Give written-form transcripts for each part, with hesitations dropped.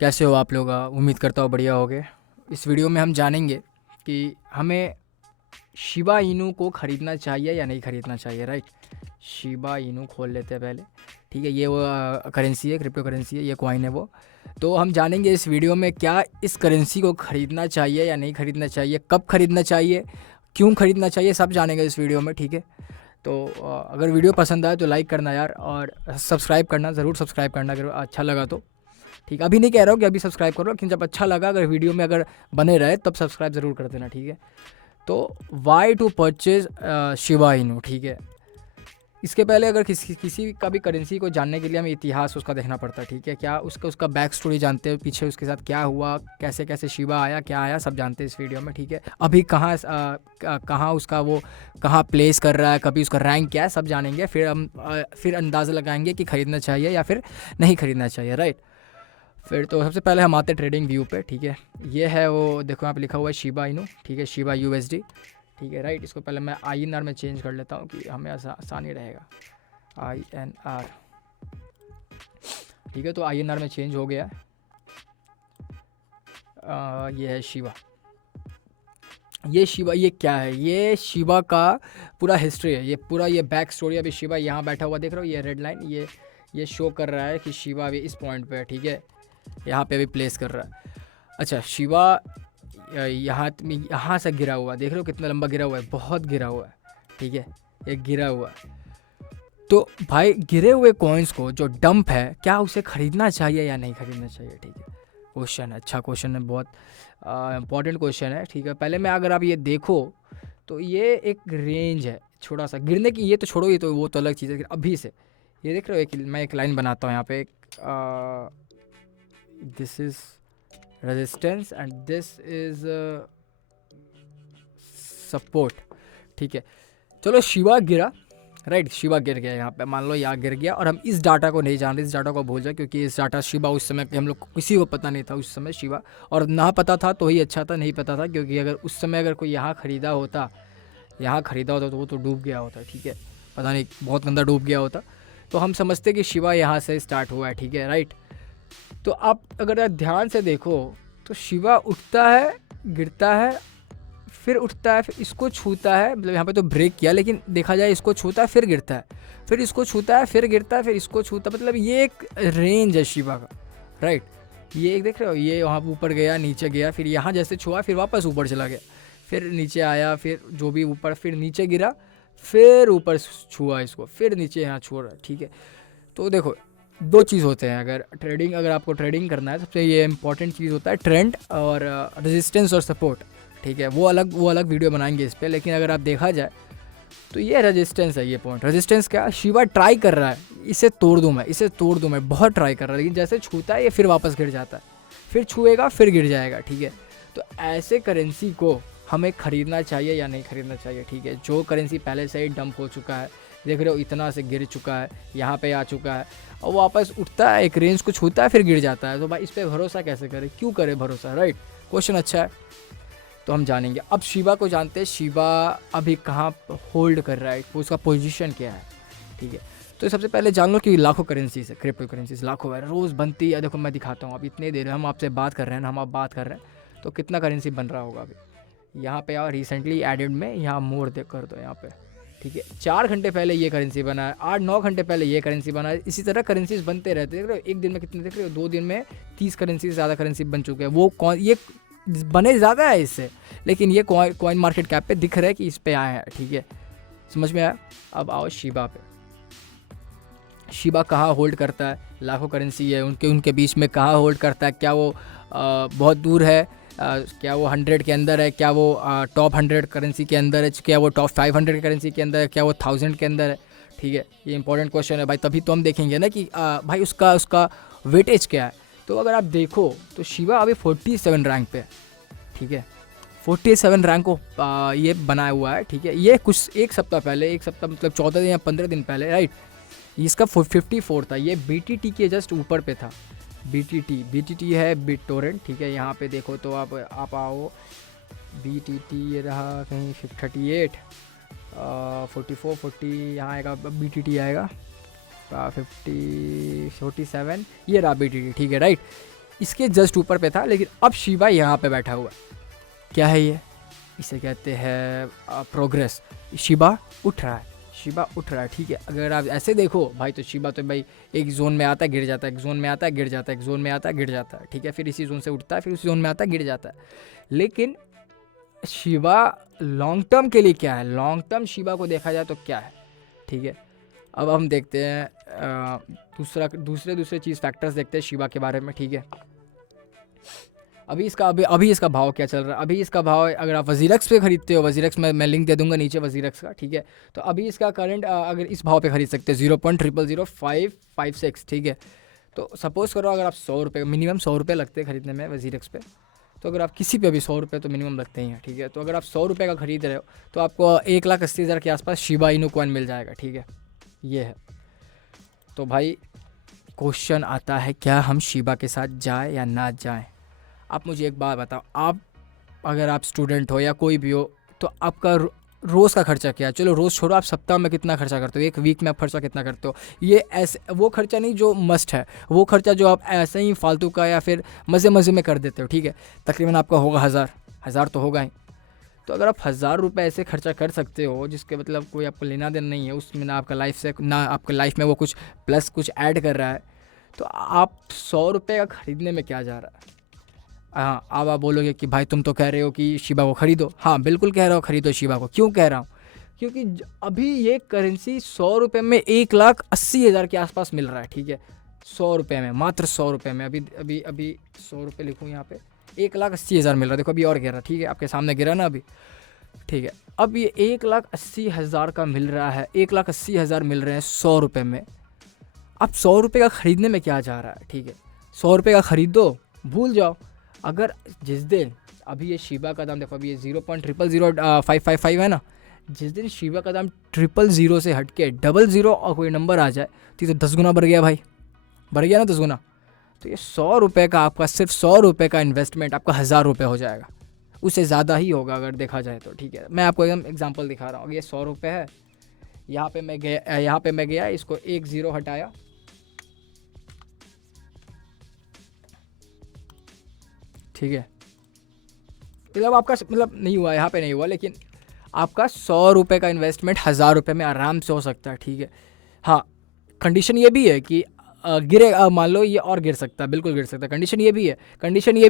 कैसे हो आप लोग? उम्मीद करता हूँ बढ़िया होगे। इस वीडियो में हम जानेंगे कि हमें शिबा इनू को ख़रीदना चाहिए या नहीं ख़रीदना चाहिए, राइट। शिबा इनू खोल लेते हैं पहले। ठीक है, ये वो करेंसी है, क्रिप्टो करेंसी है, ये कॉइन है वो। तो हम जानेंगे इस वीडियो में क्या इस करेंसी को ख़रीदना चाहिए या नहीं ख़रीदना चाहिए, कब ख़रीदना चाहिए, क्यों ख़रीदना चाहिए, सब जानेंगे इस वीडियो में। ठीक है, तो अगर वीडियो पसंद आए तो लाइक करना यार, और सब्सक्राइब करना, ज़रूर सब्सक्राइब करना अगर अच्छा लगा तो। ठीक है, अभी नहीं कह रहा हूँ कि अभी सब्सक्राइब करो, लेकिन जब अच्छा लगा, अगर वीडियो में अगर बने रहे तब सब्सक्राइब ज़रूर कर देना। ठीक है, तो Y to purchase Shiba Inu. ठीक है, इसके पहले अगर किसी का भी करेंसी को जानने के लिए हमें इतिहास उसका देखना पड़ता है। ठीक है, क्या उसका बैक स्टोरी जानते हो, पीछे उसके साथ क्या हुआ, कैसे कैसे शिबा आया, क्या आया, सब जानते हैं इस वीडियो में। ठीक है, अभी कहाँ उसका वो कहाँ प्लेस कर रहा है, कभी उसका रैंक क्या है, सब जानेंगे। फिर हम फिर अंदाज़ा लगाएंगे कि ख़रीदना चाहिए या फिर नहीं ख़रीदना चाहिए, राइट। फिर तो सबसे पहले हम आते हैं ट्रेडिंग व्यू पे। ठीक है, ये है वो, देखो यहाँ पे लिखा हुआ है शिबा इनू। ठीक है, शिबा यूएसडी। ठीक है, राइट। इसको पहले मैं INR में चेंज कर लेता हूँ कि हमें आसानी रहेगा। INR। ठीक है, तो INR में चेंज हो गया। ये है शिबा। ये शिबा, ये क्या है, ये शिबा का पूरा हिस्ट्री है, ये पूरा ये बैक स्टोरी। अभी शिबा यहाँ बैठा हुआ देख रहे हो, ये रेड लाइन, ये शो कर रहा है कि शिबा अभी इस पॉइंट पे है। ठीक है, यहाँ पे अभी प्लेस कर रहा है। अच्छा, शिवा यहाँ से गिरा हुआ, देख रहे हो कितना लंबा गिरा हुआ है, बहुत गिरा हुआ है। ठीक है, ये गिरा हुआ है। तो भाई, गिरे हुए कॉइन्स को जो डंप है, क्या उसे ख़रीदना चाहिए या नहीं ख़रीदना चाहिए? ठीक है, क्वेश्चन है, अच्छा क्वेश्चन है, बहुत इंपॉर्टेंट क्वेश्चन है। ठीक है, पहले में अगर आप ये देखो तो ये एक रेंज है छोटा सा गिरने की, ये तो छोड़ो, ये तो वो तो अलग चीज़ है। अभी से ये देख रहे हो, मैं एक लाइन बनाता हूँ यहाँ पे, this is resistance and this is support. ठीक है, चलो शिवा गिरा, राइट। शिवा गिर गया यहाँ पे, मान लो यहाँ गिर गया, और हम इस डाटा को नहीं जान रहे, इस डाटा को भूल जाए, क्योंकि इस डाटा शिवा उस समय हम लोग किसी को पता नहीं था उस समय शिवा, और ना पता था तो ही अच्छा था, नहीं पता था, क्योंकि अगर उस समय अगर कोई यहाँ ख़रीदा होता तो वो तो डूब गया होता। ठीक है, पता नहीं, बहुत गंदा डूब गया होता। तो हम समझते कि शिवा यहाँ से स्टार्ट हुआ है। ठीक है, राइट। तो आप अगर ध्यान से देखो तो शिवा उठता है, गिरता है, फिर उठता है, फिर इसको छूता है, मतलब यहाँ पे तो ब्रेक किया, लेकिन देखा जाए इसको छूता है, फिर गिरता है, फिर इसको छूता है, फिर गिरता है, फिर इसको छूता है, मतलब ये एक रेंज है शिवा का, राइट। ये एक देख रहे हो, ये वहाँ ऊपर गया, नीचे गया, फिर यहाँ जैसे छुआ, फिर वापस ऊपर चला गया, फिर नीचे आया, फिर जो भी ऊपर, फिर नीचे गिरा, फिर ऊपर छुआ इसको, फिर नीचे यहाँ छुआ। ठीक है, तो देखो दो चीज़ होते हैं, अगर आपको ट्रेडिंग करना है, सबसे ये इंपॉर्टेंट चीज़ होता है ट्रेंड और रेजिस्टेंस और सपोर्ट। ठीक है, वो अलग वीडियो बनाएंगे इस पर, लेकिन अगर आप देखा जाए तो ये रेजिस्टेंस है, ये पॉइंट रेजिस्टेंस। क्या शिवा ट्राई कर रहा है, इसे तोड़ दूँ मैं, बहुत ट्राई कर रहा है, लेकिन जैसे छूता है ये फिर वापस गिर जाता है, फिर छुएगा, फिर गिर जाएगा। ठीक है, तो ऐसे करेंसी को हमें ख़रीदना चाहिए या नहीं ख़रीदना चाहिए? ठीक है, जो करेंसी पहले से ही डंप हो चुका है, देख रहे हो इतना से गिर चुका है, यहाँ पे आ चुका है, और वापस उठता है, एक रेंज को छूता है, फिर गिर जाता है, तो भाई इस पर भरोसा कैसे करें, क्यों करें भरोसा, राइट। क्वेश्चन अच्छा है, तो हम जानेंगे। अब शिवा को जानते हैं, शिवा अभी कहाँ होल्ड कर रहा है, उसका पोजीशन क्या है। ठीक है, तो सबसे पहले जान लो कि लाखों करेंसीज है, क्रिप्टो करेंसीज लाखों है, रोज़ बनती है। देखो मैं दिखाता हूँ, अब इतने देर हम आपसे बात कर रहे हैं ना, हम आप बात कर रहे हैं, तो कितना करेंसी बन रहा होगा अभी यहाँ पे। और रिसेंटली एडेड में यहाँ मोर देख कर दो यहाँ पे। ठीक है, 4 घंटे पहले ये करेंसी बना है, 8-9 घंटे पहले ये करेंसी बना है, इसी तरह करेंसीज बनते रहते हैं। देख रहे हो एक दिन में कितने, देख रहे हो 2 दिन में 30 करेंसी से ज़्यादा करेंसी बन चुके हैं। वो कौन, ये बने ज़्यादा है इससे, लेकिन ये कॉइन मार्केट कैप पे दिख रहा है कि इस पे आया है। ठीक है, समझ में आया। अब आओ शिबा पे। शिबा कहाँ होल्ड करता है, लाखों करेंसी है, उनके बीच में कहाँ होल्ड करता है, क्या वो बहुत दूर है, क्या वो 100 के अंदर है, क्या वो टॉप 100 करेंसी के अंदर है, क्या वो टॉप 500 करेंसी के अंदर है, क्या वो 1000 के अंदर है। ठीक है, ये इंपॉर्टेंट क्वेश्चन है भाई, तभी तो हम देखेंगे ना कि भाई उसका वेटेज क्या है। तो अगर आप देखो तो शिवा अभी 47 रैंक पे है। ठीक है, 47 रैंक को ये बनाया हुआ है। ठीक है, ये कुछ एक सप्ताह मतलब 14 दिन या 15 दिन पहले, राइट, इसका 54 था। ये BTT के जस्ट ऊपर पे था। BTT है बिट टोरेंट। ठीक है, यहाँ पे देखो तो आप आओ, BTT ये रहा कहीं 38, 44, 40 यहाँ आएगा, BTT आएगा 50, 47, ये रहा BTT। ठीक है, राइट, इसके जस्ट ऊपर पे था, लेकिन अब शिबा यहाँ पे बैठा हुआ है। क्या है ये? इसे कहते हैं प्रोग्रेस। शिबा उठ रहा है, शिबा उठ रहा है, ठीक है। अगर आप ऐसे देखो भाई तो शिबा तो भाई एक जोन में आता है गिर जाता है, एक जोन में आता है गिर जाता है, एक जोन में आता है गिर जाता है, ठीक है। फिर इसी जोन से उठता है, फिर उसी जोन में आता है गिर जाता है। लेकिन शिबा लॉन्ग टर्म के लिए क्या है, लॉन्ग टर्म शिबा को देखा जाए तो क्या है, ठीक है। अब हम देखते हैं दूसरे चीज़ फैक्टर्स देखते हैं शिबा के बारे में, ठीक है। अभी इसका भाव क्या चल रहा है? अभी इसका भाव अगर आप वजीरक्स पे खरीदते हो, वजीरक्स में मैं लिंक दे दूंगा नीचे वजीरक्स का, ठीक है। तो अभी इसका करंट अगर इस भाव पे खरीद सकते हैं 0.000556, ठीक है। तो सपोज़ करो अगर आप 100 रुपये, मिनिमम 100 रुपये लगते हैं खरीदने में वजीरक्स पे, तो अगर आप किसी पे भी 100 रुपये तो मिनिमम लगते ही हैं, ठीक है। तो अगर आप 100 रुपये का खरीद रहे हो तो आपको 1,80,000 के आसपास शिबा इनू कॉइन मिल जाएगा, ठीक है। ये है। तो भाई क्वेश्चन आता है, क्या हम शिबा के साथ जाएं या ना जाएं? आप मुझे एक बात बताओ, अगर आप स्टूडेंट हो या कोई भी हो, तो आपका रोज़ का खर्चा क्या है? चलो रोज़ छोड़ो, आप सप्ताह में कितना खर्चा करते हो, एक वीक में आप खर्चा कितना करते हो? ये ऐसे वो खर्चा नहीं जो मस्ट है, वो खर्चा जो आप ऐसे ही फालतू का या फिर मज़े में कर देते हो, ठीक है। तकरीबन आपका होगा 1000 तो होगा ही। तो अगर आप 1000 रुपये ऐसे खर्चा कर सकते हो जिसके मतलब कोई आपको लेना देना नहीं है, उसमें ना आपका लाइफ से ना आपके लाइफ में वो कुछ प्लस कुछ ऐड कर रहा है, तो आप 100 रुपये का ख़रीदने में क्या जा रहा है? हाँ, अब आप बोलोगे कि भाई तुम तो कह रहे हो कि शिबा को ख़रीदो। हाँ बिल्कुल कह रहा हूँ खरीदो शिबा को। क्यों कह रहा हूँ? क्योंकि अभी ये करेंसी 100 रुपये में 1,80,000 के आसपास मिल रहा है, ठीक है। 100 रुपये में, मात्र 100 रुपये में। अभी 100 रुपये लिखूँ यहाँ पे, 1,80,000 मिल रहा है। देखो अभी और गिरा, ठीक है, आपके सामने गिरा ना अभी, ठीक है। अब ये 1,80,000 का मिल रहा है, 1,80,000 मिल रहे हैं 100 रुपये में। अब 100 रुपये का ख़रीदने में क्या जा रहा है, ठीक है। 100 रुपये का ख़रीद दो, भूल जाओ। अगर जिस दिन अभी ये शिबा का दाम देखो, अभी ये 0.000555 है ना, जिस दिन शिबा का दाम 000 से हट के 00 और कोई नंबर आ जाए तो ये तो 10 गुना बढ़ गया भाई, बढ़ गया ना 10 गुना। तो ये 100 रुपये का आपका, सिर्फ 100 रुपये का इन्वेस्टमेंट आपका 1000 रुपये हो जाएगा, उससे ज़्यादा ही होगा अगर देखा जाए तो, ठीक है। मैं आपको एकदम एग्जांपल दिखा रहा हूँ। ये 100 रुपये है, यहाँ पे मैं गया इसको 1 0 हटाया, ठीक है। मतलब आपका मतलब नहीं हुआ, यहाँ पे नहीं हुआ, लेकिन आपका 100 रुपये का इन्वेस्टमेंट 1000 रुपये में आराम से हो सकता है, ठीक है। हाँ, कंडीशन ये भी है कि गिरे, मान लो ये और गिर सकता है, बिल्कुल गिर सकता है। कंडीशन ये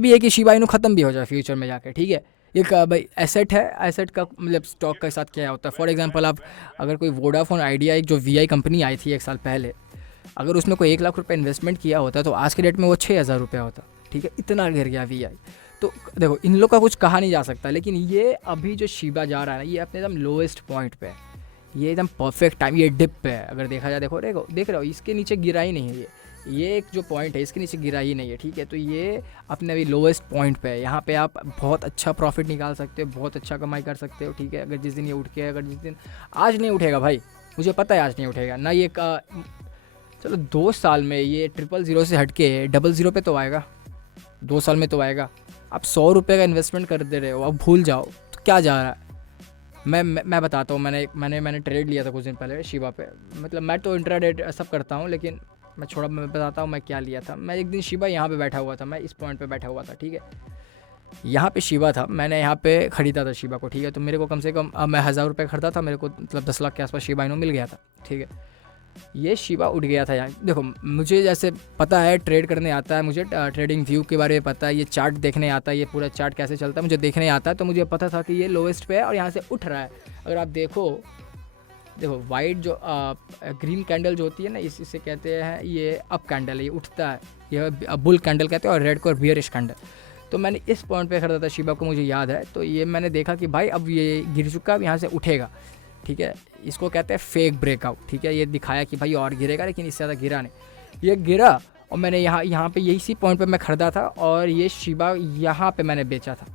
भी है कि शिबा इनू ख़त्म भी हो जाए फ्यूचर में जाकर, ठीक है। एक भाई एसेट है, एसेट का मतलब स्टॉक के साथ क्या होता है। फॉर एग्जांपल आप अगर कोई वोडाफोन आइडिया, एक जो वीआई कंपनी आई थी 1 साल पहले, अगर उसमें कोई 1 लाख रुपये इन्वेस्टमेंट किया होता तो आज के डेट में वो 6,000 रुपये होता, ठीक है। इतना गिर गया वीआई। तो देखो इन लोग का कुछ कहा नहीं जा सकता, लेकिन ये अभी जो शिबा जा रहा है ना, ये अपने एकदम लोएस्ट पॉइंट पे है, ये एकदम परफेक्ट टाइम, ये डिप पे है। अगर देखा जाए, देखो देख रहे हो, इसके नीचे गिरा ही नहीं है ये एक जो पॉइंट है इसके नीचे गिरा ही नहीं है, ठीक है। तो ये अपने अभी लोएस्ट पॉइंट पे है। यहाँ पे आप बहुत अच्छा प्रॉफिट निकाल सकते हो, बहुत अच्छा कमाई कर सकते हो, ठीक है। अगर जिस दिन ये उठ के, अगर जिस दिन आज नहीं उठेगा भाई, मुझे पता है आज नहीं उठेगा ना, ये चलो 2 साल में ये 000 से हट के 00 पे तो आएगा, 2 साल में तो आएगा। आप 100 रुपये का इन्वेस्टमेंट कर दे रहे हो, अब भूल जाओ तो क्या जा रहा है। मैं बताता हूँ, मैंने ट्रेड लिया था कुछ दिन पहले शिबा पे। मतलब मैं तो इंट्राडे सब करता हूँ, लेकिन मैं बताता हूँ मैं क्या लिया था। मैं एक दिन शिबा यहाँ पे बैठा हुआ था, मैं इस पॉइंट पे बैठा हुआ था, ठीक है। यहाँ पे शिबा था, मैंने यहाँ पे ख़रीदा था शिबा को, ठीक है। तो मेरे को कम से कम मैं 1000 रुपये खरीदा था, मेरे को मतलब 10 लाख के आसपास शिबा इनू मिल गया था, ठीक है। ये शिबा उठ गया था यहाँ। देखो मुझे जैसे पता है, ट्रेड करने आता है, मुझे ट्रेडिंग व्यू के बारे में पता है, ये चार्ट देखने आता है, ये पूरा चार्ट कैसे चलता है मुझे देखने आता है। तो मुझे पता था कि ये लोएस्ट पे है और यहाँ से उठ रहा है। अगर आप देखो वाइट जो ग्रीन कैंडल जो होती है ना, इसे कहते हैं ये अप कैंडल है, ये उठता है, ये बुल कैंडल कहते हैं, और रेड को बियरिश कैंडल। तो मैंने इस पॉइंट पे खरीदा था शिबा को, मुझे याद है। तो ये मैंने देखा कि भाई अब ये गिर चुका, अब यहाँ से उठेगा, ठीक है। इसको कहते हैं फेक ब्रेकआउट, ठीक है। ये दिखाया कि भाई और गिरेगा, लेकिन इससे ज़्यादा गिरा नहीं, ये गिरा। और मैंने यहाँ पे यही पॉइंट पे मैं ख़रीदा था, और ये शिबा यहाँ पे मैंने बेचा था,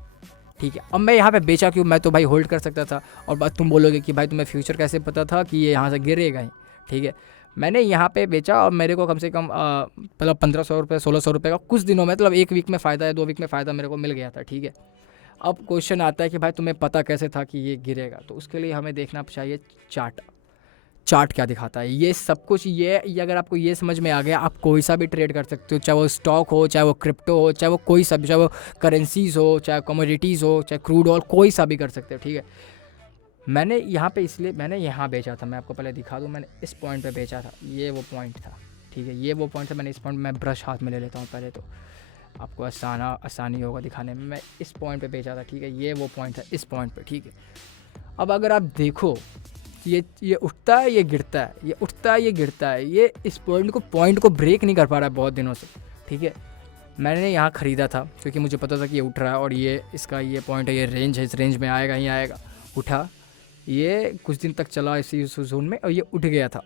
ठीक है। अब मैं यहाँ पे बेचा क्यों, मैं तो भाई होल्ड कर सकता था। और बात तुम बोलोगे कि भाई तुम्हें फ्यूचर कैसे पता था कि ये यहाँ से गिरेगा ही, ठीक है। मैंने यहाँ पे बेचा और मेरे को कम से कम मतलब 1500 रुपये 1600 रुपये का कुछ दिनों में, मतलब 1 वीक में फ़ायदा है, 2 वीक में फ़ायदा मेरे को मिल गया था, ठीक है। अब क्वेश्चन आता है कि भाई तुम्हें पता कैसे था कि ये गिरेगा, तो उसके लिए हमें देखना चाहिए चार्ट। चार्ट क्या दिखाता है। ये सब कुछ ये अगर आपको ये समझ में आ गया, आप कोई सा भी ट्रेड कर सकते हो, चाहे वो स्टॉक हो, चाहे वो क्रिप्टो हो, चाहे वो कोई सा भी, चाहे वो करेंसीज हो, चाहे कमोडिटीज़ हो, चाहे क्रूड ऑयल, कोई सा भी कर सकते हो, ठीक है। मैंने यहाँ पे इसलिए मैंने यहाँ बेचा था, मैं आपको पहले दिखा दूँ, मैंने इस पॉइंट पे बेचा था, ये वो पॉइंट था, ठीक है, ये वो पॉइंट था। मैंने इस पॉइंट, मैं ब्रश हाथ में ले लेता हूँ पहले, तो आपको आसानी होगा दिखाने में। मैं इस पॉइंट पे बेचा था, ठीक है, ये वो पॉइंट था इस पॉइंट पे, ठीक है। अब अगर आप देखो, ये उठता है, ये गिरता है, ये उठता है, ये गिरता है, ये इस पॉइंट को ब्रेक नहीं कर पा रहा है बहुत दिनों से, ठीक है। मैंने यहाँ ख़रीदा था क्योंकि मुझे पता था कि ये उठ रहा है और ये इसका ये पॉइंट है, ये रेंज है, इस रेंज में आएगा ही आएगा। उठा, ये कुछ दिन तक चला इसी जोन में और ये उठ गया था,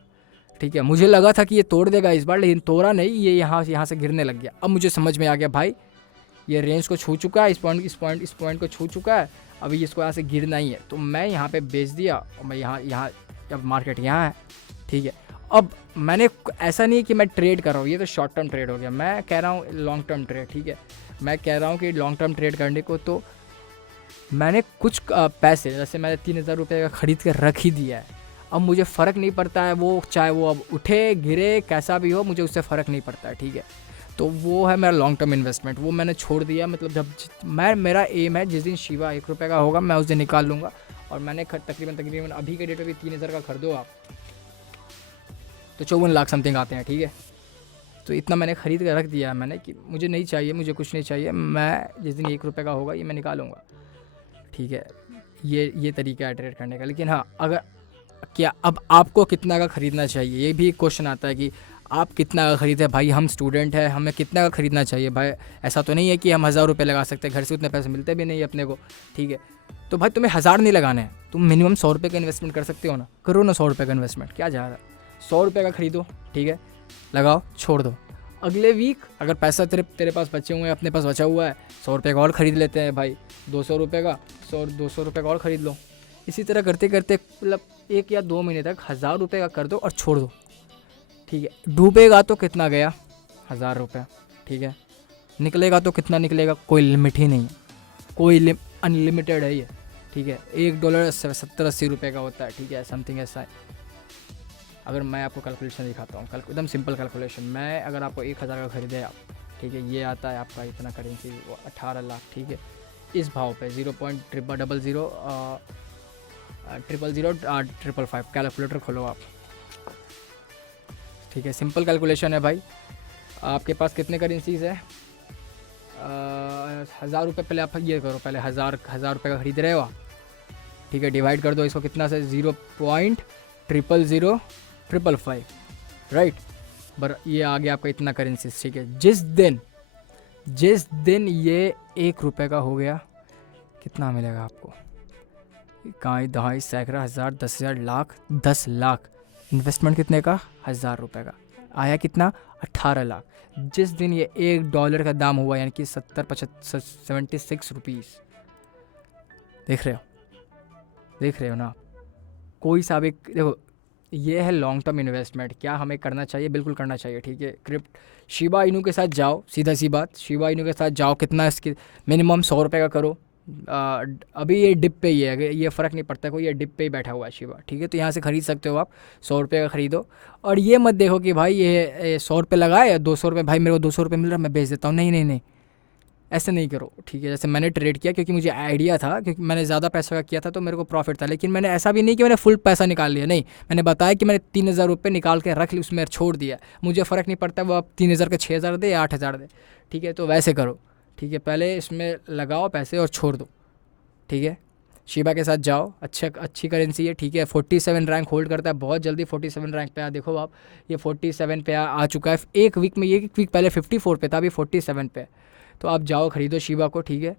ठीक है। मुझे लगा था कि ये तोड़ देगा इस बार, लेकिन तोड़ा नहीं, ये यहाँ से गिरने लग गया। अब मुझे समझ में आ गया भाई ये रेंज को छू चुका है, इस पॉइंट को छू चुका है, अभी इसको यहाँ से गिरना ही है। तो मैं यहाँ पे बेच दिया और मैं यहाँ अब मार्केट यहाँ है, ठीक है। अब मैंने ऐसा नहीं कि मैं ट्रेड कर रहा हूँ, ये तो शॉर्ट टर्म ट्रेड हो गया, मैं कह रहा हूँ लॉन्ग टर्म ट्रेड, ठीक है। मैं कह रहा हूँ कि लॉन्ग टर्म ट्रेड करने को तो मैंने कुछ पैसे, जैसे मैंने 3,000 रुपये का ख़रीद कर रख ही दिया है। अब मुझे फ़र्क नहीं पड़ता है वो, चाहे वो अब उठे गिरे कैसा भी हो, मुझे उससे फ़र्क नहीं पड़ता है, ठीक है। तो वो है मेरा लॉन्ग टर्म इन्वेस्टमेंट, वो मैंने छोड़ दिया। मतलब जब मेरा एम है जिस दिन शिवा 1 रुपये का होगा मैं उस दिन निकाल लूँगा। और मैंने तकरीबन अभी के डेट में 3,000 का खरीदो आप तो 54 लाख समथिंग आते हैं, ठीक है। तो इतना मैंने ख़रीद कर रख दिया है मैंने कि मुझे नहीं चाहिए, मुझे कुछ नहीं चाहिए, मैं जिस दिन 1 रुपये का होगा ये मैं निकालूँगा, ठीक है। ये तरीका है ट्रेड करने का। लेकिन हाँ, अगर क्या अब आपको कितना का ख़रीदना चाहिए, ये भी एक क्वेश्चन आता है कि आप कितना का ख़रीदे। भाई हम स्टूडेंट हैं, हमें कितना का ख़रीदना चाहिए। भाई ऐसा तो नहीं है कि हम 1,000 रुपये लगा सकते हैं, घर से उतने पैसे मिलते भी नहीं अपने को, ठीक है। तो भाई तुम्हें 1,000 नहीं लगाने हैं, तुम मिनिमम 100 रुपये का इन्वेस्टमेंट कर सकते हो ना, करो ना 100 रुपये का इन्वेस्टमेंट, क्या जा रहा है। 100 रुपये का ख़रीदो, ठीक है, लगाओ, छोड़ दो। अगले वीक अगर पैसा तेरे पास बचे हुए हैं, अपने पास बचा हुआ है, 100 रुपये का और ख़रीद लेते हैं भाई, 200 रुपये का 200 रुपये का और ख़रीद लो। इसी तरह करते करते मतलब 1 या 2 महीने तक 1,000 रुपये का कर दो और छोड़ दो, ठीक है। डूबेगा तो कितना गया, 1,000 रुपये, ठीक है। निकलेगा तो कितना निकलेगा, कोई लिमिट ही नहीं है, कोई अनलिमिटेड है ये, ठीक है। $1 70-80 रुपये का होता है, ठीक है, समथिंग ऐसा है। अगर मैं आपको कैलकुलेशन दिखाता हूँ, एकदम सिंपल कैलकुलेशन, मैं अगर आपको 1,000 का ख़रीदे आप, ठीक है, ये आता है आपका इतना करेंसी, वो 18 लाख, ठीक है। इस भाव पे 0.00000055 कैलकुलेटर खोलो आप, ठीक है। सिंपल कैलकुलेशन है भाई। आपके पास कितने करेंसीज है, 1,000 रुपये पहले आप ये करो, पहले 1,000 रुपये का ख़रीद रहे हो आप, ठीक है। डिवाइड कर दो इसको कितना से, 0.000555, राइट। ये आ गया आपका इतना करेंसीज, ठीक है। जिस दिन ये 1 रुपये का हो गया, कितना मिलेगा आपको, इकाई दहाई सैकड़ा हज़ार 10,000 लाख, 10 लाख। इन्वेस्टमेंट कितने का, 1,000 रुपये का, आया कितना, 18 लाख। जिस दिन ये $1 का दाम हुआ, यानी कि 76 रुपीज़, देख रहे हो ना। कोई सा भी देखो, ये है लॉन्ग टर्म इन्वेस्टमेंट। क्या हमें करना चाहिए, बिल्कुल करना चाहिए, ठीक है। शिबा इनू के साथ जाओ, सीधा सी बात, शिबा इनू के साथ जाओ, कितना इसकी मिनिमम 100 रुपये का करो। अभी ये डिप पे ही है, अगर ये फ़र्क नहीं पड़ता, कोई ये डिप पे ही बैठा हुआ है शिबा, ठीक है। तो यहाँ से ख़रीद सकते हो आप, 100 रुपये का ख़रीदो। और ये मत देखो कि भाई ये 100 रुपये लगाए, 200 रुपये, भाई मेरे को 200 रुपये मिल रहा है मैं बेच देता हूँ, नहीं, ऐसे नहीं करो, ठीक है। जैसे मैंने ट्रेड किया क्योंकि मुझे आइडिया था, क्योंकि मैंने ज़्यादा पैसा का किया था तो मेरे को प्रॉफिट था। लेकिन मैंने ऐसा भी नहीं कि मैंने फुल पैसा निकाल लिया, नहीं, मैंने बताया कि मैंने 3,000 रुपये निकाल के रख ली, उसमें छोड़ दिया। मुझे फ़र्क नहीं पड़ता वो आप 3,000 का 6,000 दे या 8,000 दे, ठीक है। तो वैसे करो, ठीक है, पहले इसमें लगाओ पैसे और छोड़ दो, ठीक है। शिबा के साथ जाओ, अच्छी करेंसी है, ठीक है। 47 रैंक होल्ड करता है, बहुत जल्दी 47 रैंक पे देखो आप, ये 47 पे आ चुका है। एक वीक में, एक वीक पहले 54 पे था, अभी 47 पे। तो आप जाओ ख़रीदो शिबा को, ठीक है।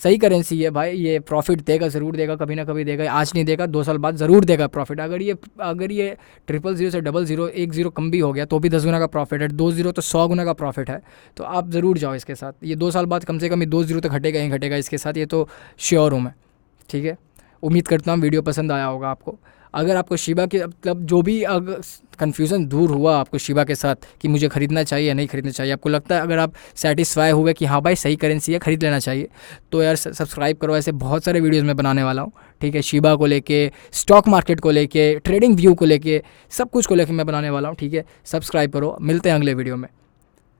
सही करेंसी है भाई, ये प्रॉफिट देगा, ज़रूर देगा, कभी ना कभी देगा। आज नहीं देगा, 2 साल बाद ज़रूर देगा प्रॉफिट। अगर ये 000 से 00 1 0 कम भी हो गया तो भी 10 गुना का प्रॉफिट है, 2 0 तो 100 गुना का प्रॉफिट है। तो आप ज़रूर जाओ इसके साथ। ये 2 साल बाद कम से कम ये 2 0 तो घटेगा ही घटेगा इसके साथ, ये तो श्योर हूँ मैं, ठीक है। उम्मीद करता हूँ वीडियो पसंद आया होगा आपको। अगर आपको शिबा के मतलब जो भी अगर कन्फ्यूज़न दूर हुआ आपको शिबा के साथ कि मुझे ख़रीदना चाहिए या नहीं ख़रीदना चाहिए, आपको लगता है अगर आप सेटिस्फाई हुए कि हाँ भाई सही करेंसी है ख़रीद लेना चाहिए, तो यार सब्सक्राइब करो। ऐसे बहुत सारे वीडियोज़ मैं बनाने वाला हूँ, ठीक है, शिबा को लेके, स्टॉक मार्केट को लेके, ट्रेडिंग व्यू को लेके, सब कुछ को लेके मैं बनाने वाला हूँ, ठीक है। सब्सक्राइब करो, मिलते हैं अगले वीडियो में।